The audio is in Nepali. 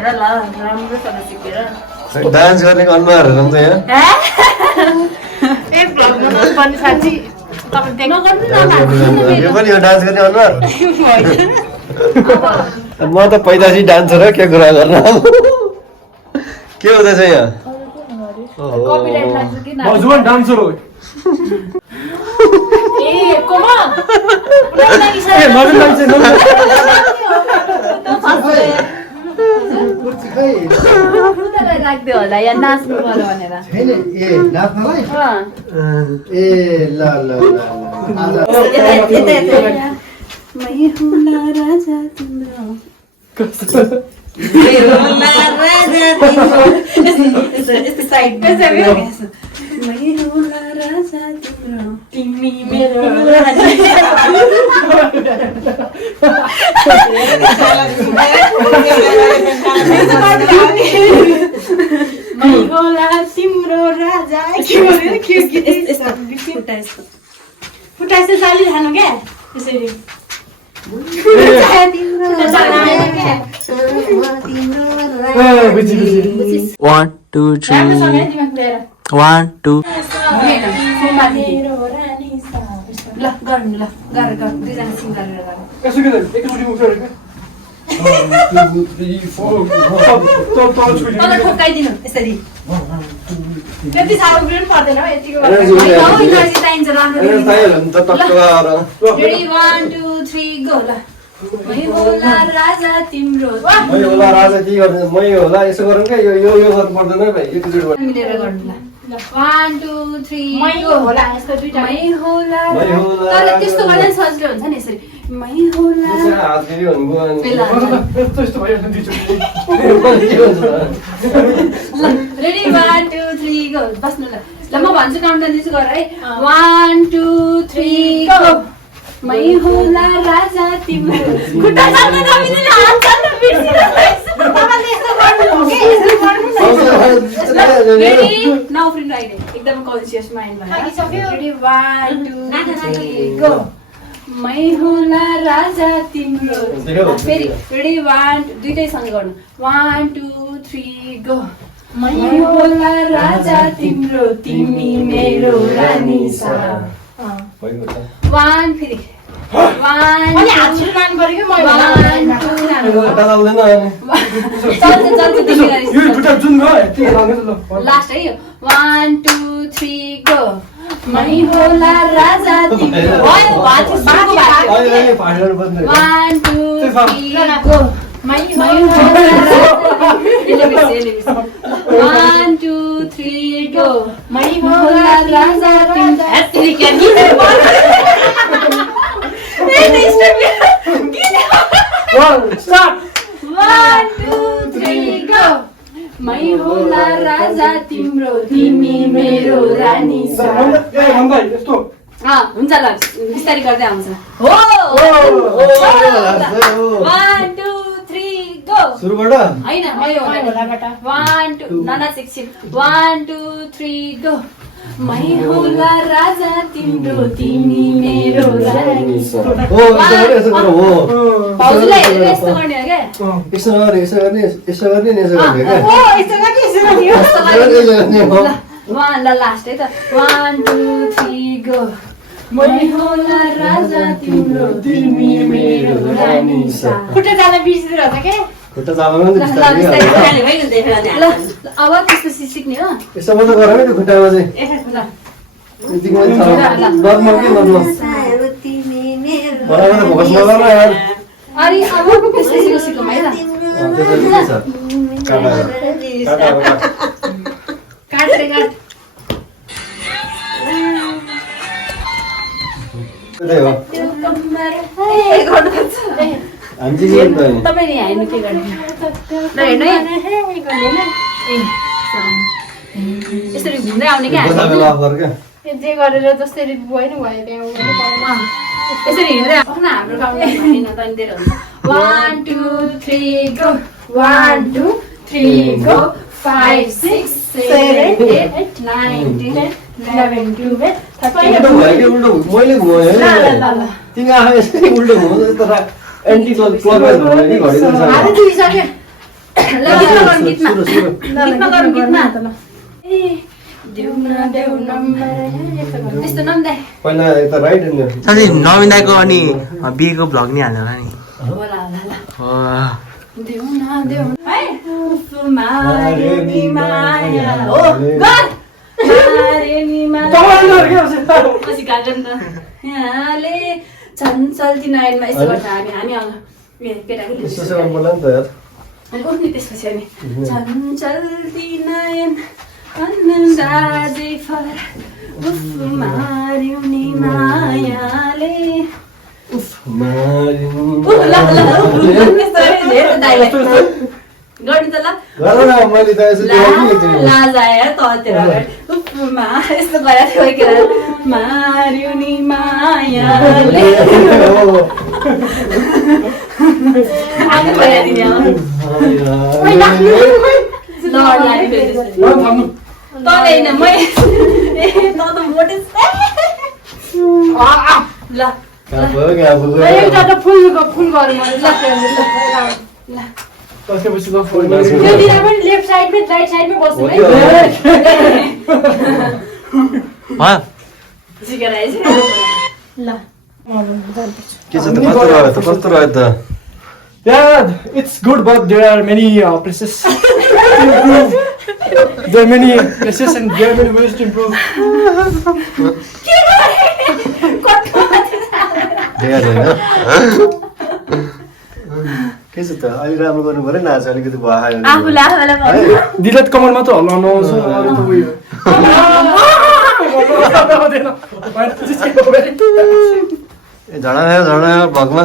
सिकेर ल राम्रोसँग सिकेर डान्स गर्नेको अनुहारहरू हुन्छ यहाँ ए भ्लग बनाउनु पर्ने साथी तपाईँ देख्नु गर्नु यो पनि हो डान्स गर्ने अनुहार म त पैदासी डान्सर हो के कुरा गर्न के हुँदैछ यहाँ कपिराइट लाग्छ कि न जुवान डान्सर हो ए कोमा ए मगन डान्सर राख्दै होला या नाच्नु पर्यो भनेर मै हुला राजा तिम्रो यस्तो साइड मै हुला राजा तिम्रो तिमी मेरो मै होला तिम्रो राजा फुटाइस चालिरहनु क्या यसरी One, two, three. One, two. ल गर्नु ल गरेर गर दुईजना सिङ गरेर गर यसो किन एकचोटि उठ्यो अरे तल ठोक्काइदिनु यसरी त्यति साह्रो उब्रिनु पर्दैन हो यतिको चाहिन्छ राम्रो रेडी 1 2 3 गो ल मै होला राजा तिम्रो मै होला राजा के गर्नु मै होला यसो गरौँ क्या यो गर्नु पर्दैन भाइ एकचोटि मिलेर गर्नु ल 1 2 3 मै होला यस्तो दुईटा मै होला तर त्यस्तो गर्दा नि सजिलो हुन्छ नि यसरी मै होला हात फेरि भन्नु यस्तो भयो दुईचोटि रेडी 1 2 3 गो बस्नु ल ल म भन्छु काउन्टडाउन दिन्छु गर है 1 2 3 गो मै होला राजा तिम्रो खुट्टा चाल्न नमिल्ने हात चाल्न बिर्सिनु तपाईले यस्तो गर्नु हो के यसरी गर्नु न रेडी नाउ फ्रेन्ड अहिले एकदम कन्सियस माइन्ड भएर रेडी 1 2 3 गो मै होला राजा तिम्रो फेरि रेडी 1 दुईटै सँग गर्नु 1 2 3 गो मै होला राजा तिम्रो तिमी मेरो रानी सा 1 फेरि 1 अनि हात छिटो लानु पर्यो के म 1 2 यो खुट्टा जुन गयो त्यही लाउने ल लास्ट है 1 2 3 गो मै होला राजा तिम्रो भयो बात 1 2 3 गो मै होला राजा 1 2 3 गो मै होला राजा तिम्रो एत्रि के नि स्टार्ट 1 2 3 गो मै होला राजा तिम्रो तिमी मेरो रानी सा यस्तो हुन्छ ल बिस्तारै गर्दै आउँछ हो 1 2 3 गो सुरुबाट हैन मै होलाबाट 1 2 नाना शिक्षित 1 2 3 गो मै होला राजा तिम्रो तिमी मेरो रानी सा यसो गर हो भाउजूलाई हेरेर यस्तो गर्ने हो क्या यसो गर्ने यसो गर्ने यसो गर्ने यसो गर्ने क्या हो यस्तो गर्ने यसो गर्ने हो ल ल लास्ट है त 1 2 3 गो मै होला राजा तिम्रो तिमी मेरो रानी सा खुट्टा चाल्न बिर्सिदिनु हुन्छ के खुट्टा चाल्न पनि बिस्तारै ल अब त्यस्तो सिक्ने हो यसो मात्रै गर है त्यो खुट्टामा चाहिँ ल यतिको मात्रै नर्मल के नर्मल बराबर फोकस नगर यार अरे अब त्यसपछि सिकौँ है त काट्दै काट त्यही हो हामी चाहिँ के गर्नु तपाईँले हेर्नु के गर्ने ल हेर्नु है यसरी घुम्दै आउने क्या जे गरेर जसरी भयो नि भयो त्यहाँ यसरी हिँड्दै आउन हाम्रो गाउँमा हैन तन्देर हुन्छ 1 2 3 गो 1 2 3 गो 5 6 7 8 9 10 11 12 13 मैले घुमाएँ तिमी आफै यसरी उल्टो घुमाउँछ तर एन्टी क्लकवाइज घुमायो नि घडी हात दुखिसक्यो ल गीतमा गरौँ गीतमा सुरु सुरु गीतमा गरौँ गीतमा ए देऊ न नम्बर त्यस्तो नम्दाइ पहिला यता राइट एन्ड साथी नमिदाको अनि बिहेको भ्लग नि हाल्नु होला नि होला होला ल वाह। देऊ न है मारे नि माया हो गर मारे नि माया पछि गाजन त यहाँले चञ्चल्ती नयनमा यसो गर्छ हामी आउनु ए केटाकेटी यस्तो चाहिँ बोल्ला नि त यार अनि उठ्ने त्यसपछि अनि चञ्चल्ती नयन अन्दाजै फरक उफ मार्यो नि मायाले उफ मारिनु ल ल त्यस्तो धेरै डाइलेक्ट गर्नु त ल गर न मैले त यसो लाजाया ततिर उफ मा यस्तो गरेर थियो के मार्यो नि मायाले आगे भइदिने लडलाई फेरि थाम्नु तँले होइन मै ए त मोटे ल एउटा त फुल गरौँ मैले ल ल कसैपछि त त्यो दिन पनि लेफ्ट साइडमै राइट साइडमै बस्नु है वाह। सिकेर आएछ ल के छ त कस्तो रह्यो त Yeah, it's good, but there are many places to improve. There are many places and there are many ways to improve. देखाएको छैन के छ त अलि राम्रो गर्नु पऱ्यो नाच अलिकति भयो आफूले आफूलाई डिलेट कमेन्ट मात्र हल्लाउनु आउँछ अरू त उयो झडा झडा भगमा